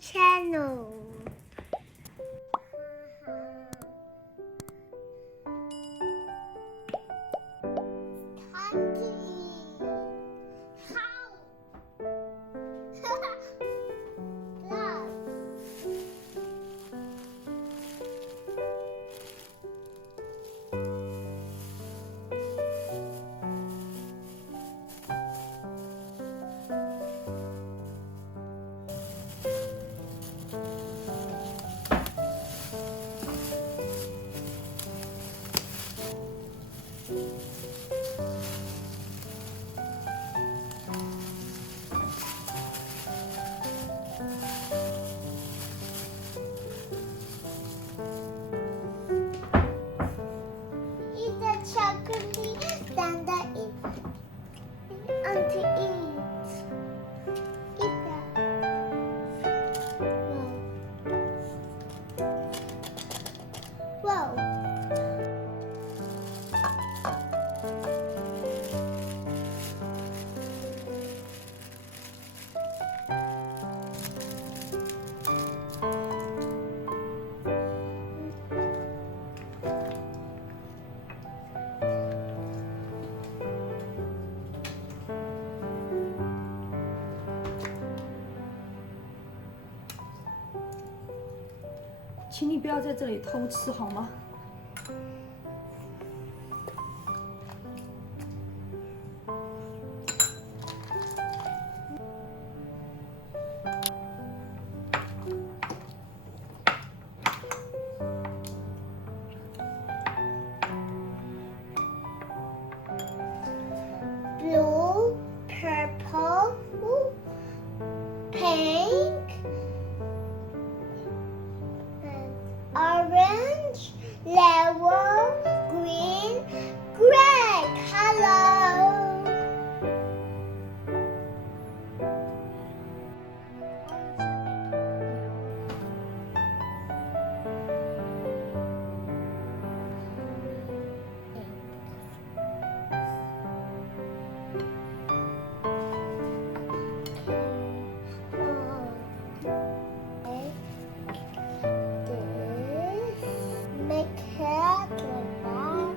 channel. Time to eat. How? Love. Eat the chocolate, then the eat. Auntie, eat. Eat that. Wow. Wow. 请你不要在这里偷吃好吗？ Blue, purple, pink, and orange, yellow, green, gray. Hello. Make it like that. Ah.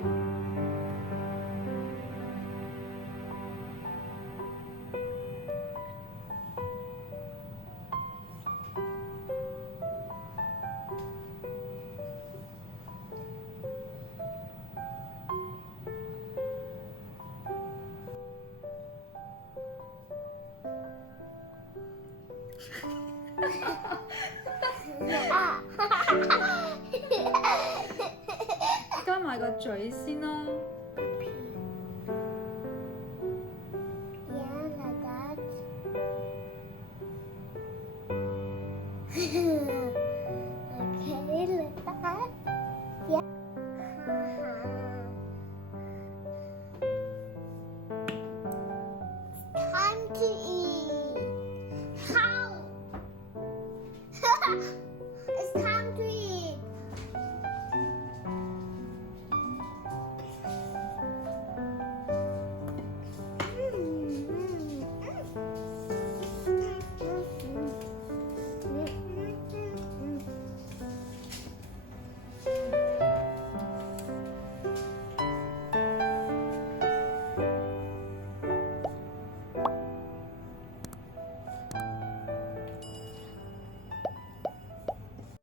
加埋個嘴先啦。 Yeah, like that. Okay, like that. Yeah. Time to eat. How?